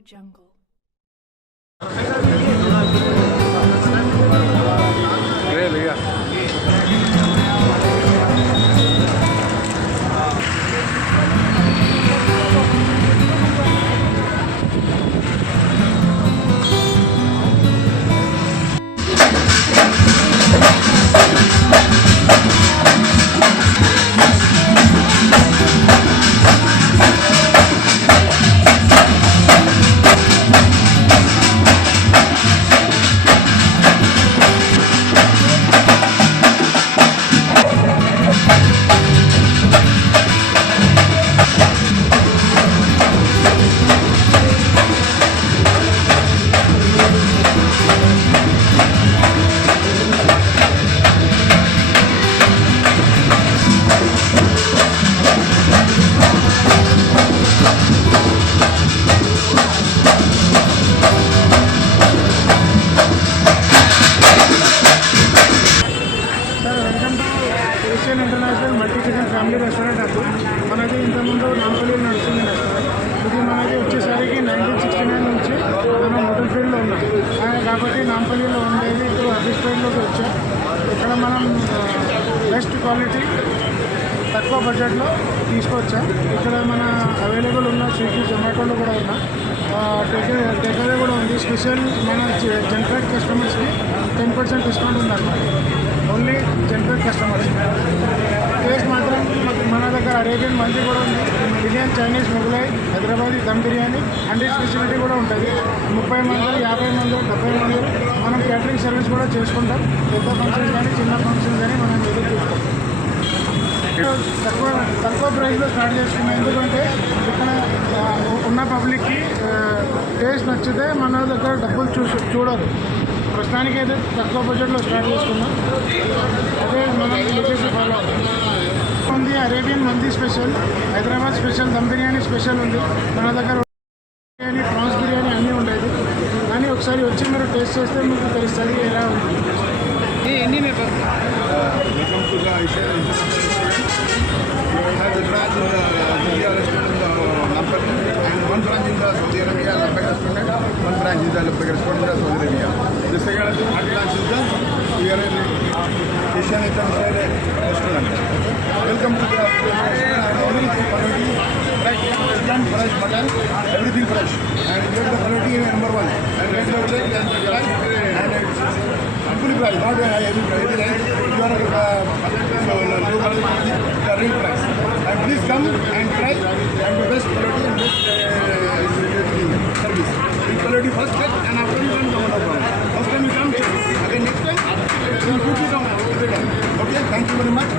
Jungle. Really, yeah. Asian international multi kitchen family restaurant అది మనకి ఇంతకుముందు నాంపల్లిలో నడుస్తుంది రెస్టారెంట్. ఇది మనకి వచ్చేసరికి 1969 నుంచి మనం హోటల్ ఫీల్డ్లో ఉన్నాం. కాబట్టి నాంపల్లిలో ఉండేది ఇప్పుడు అఫీస్ ఫీల్డ్లోకి వచ్చాం. ఇక్కడ మనం బెస్ట్ క్వాలిటీ తక్కువ బడ్జెట్లో తీసుకొచ్చాం. ఇక్కడ మన అవైలబుల్ ఉన్న స్విగ్గీ జొమాటోలో కూడా ఉన్నా టేక్అవే కూడా ఉంది. స్పెషల్ మన జనరేట్ కస్టమర్స్కి 10% డిస్కౌంట్ ఉందన్నమాట. Only generate customers. టేస్ట్ మాత్రం మన దగ్గర అరేబియన్ మంది కూడా ఉంది. Biryani, Chinese, Mughlai, Hyderabadi dum biryani and speciality కూడా ఉంటుంది. 30 మంది, 50 మంది, 70 మంది మనం క్యాటరింగ్ సర్వీస్ కూడా చేసుకుంటాం. పెద్ద ఫంక్షన్స్ కానీ చిన్న ఫంక్షన్స్ కానీ మనం ఎదురు చూస్తాం. తక్కువ ప్రైస్లో స్టార్ట్ చేసుకున్నాం. ఎందుకంటే ఇక్కడ ఉన్న పబ్లిక్కి టేస్ట్ నచ్చితే మన దగ్గర డబ్బులు చూడరు. ప్రస్తుతానికి అయితే తక్కువ బడ్జెట్లో స్టార్ట్ చేసుకున్నాం. అదే మనం లొకేషన్ ఫాలో ఉంది. Arabian mandi special, Hyderabad special, dum biryani special ఉంది మన దగ్గర. బిర్యానీ, ప్రాన్స్ బిర్యానీ అన్నీ ఉండేది. కానీ ఒకసారి వచ్చి మీరు టేస్ట్ చేస్తే మీకు తెలుస్తుంది ఎలా ఉంది. The branch in the India restaurant in Nampally and one branch in the Saudi Arabia Lepak restaurant, one branch in the Lepak restaurant in the Saudi Arabia. The second branch is the here in Asian International Restaurant. Welcome to the quality, fresh chicken, fresh mutton, everything fresh. And here the quality is number one. And it's and it's fully price, not heavy price. You are low quality, the real price. And please come and try and the best quality and best service. You quality first check and after you come no problem. First time you come check. Again next time you put it on every time. Okay, thank you very much.